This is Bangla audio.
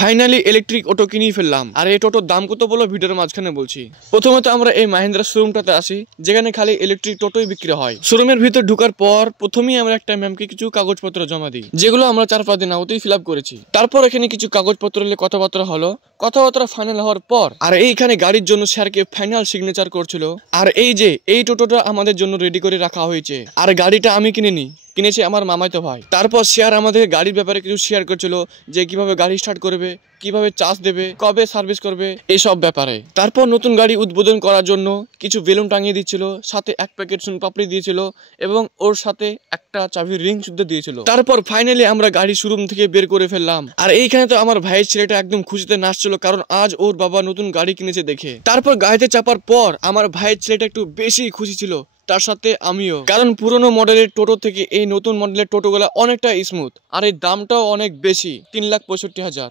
ফাইনালি ইলেকট্রিক অটো কিনেই ফেললাম। আর এই টোটোর দাম কত বলো ভিডিওর মাঝখানে বলছি। প্রথমে তো আমরা এই মাহিন্দ্রা শোরুমটাতে আসি, যেখানে খালি ইলেকট্রিক টোটোই বিক্রি হয়। শোরুমের ভিতর ঢুকার পর প্রথমেই আমরা একটা ম্যামকে কিছু কাগজপত্র জমা দিই, যেগুলো আমরা 4-5 দিন আগতেই ফিল আপ করেছি। তারপর এখানে কিছু কাগজপত্র নিয়ে কথাবার্তা হলো, কথাবার্তা ফাইনাল হওয়ার পর আর এইখানে গাড়ির জন্য স্যারকে ফাইনাল সিগনেচার করছিল। আর এই যে এই টোটোটা আমাদের জন্য রেডি করে রাখা হয়েছে। আর গাড়িটা আমি কিনেছি আমার মামাতো ভাই। তারপর স্যার আমাদের গাড়ির ব্যাপারে কিছু শেয়ার করছিল, যে কিভাবে গাড়ি স্টার্ট করবে, কিভাবে চার্জ দেবে, কবে সার্ভিস করবে, এইসব ব্যাপারে। তারপর নতুন গাড়ি উদ্বোধন করার জন্য কিছু বেলুন টাঙিয়ে দিচ্ছিল, সাথে 1 প্যাকেট সোনপাপড়ি দিয়েছিল এবং ওর সাথে একটা চাবির রিং শুদ্ধ দিয়েছিল। তারপর ফাইনালি আমরা গাড়ি শোরুম থেকে বের করে ফেললাম। আর এইখানে তো আমার ভাইয়ের ছেলেটা একদম খুশিতে নাচছিল, কারণ আজ ওর বাবা নতুন গাড়ি কিনেছে দেখে। তারপর গাড়িতে চাপার পর আমার ভাইয়ের ছেলেটা একটু বেশি খুশি ছিল, তার সাথে আমিও, কারণ পুরনো মডেলের টোটো থেকে এই নতুন মডেলের টোটোগুলো অনেকটা স্মুথ আর এর দামটাও অনেক বেশি, 3,65,000।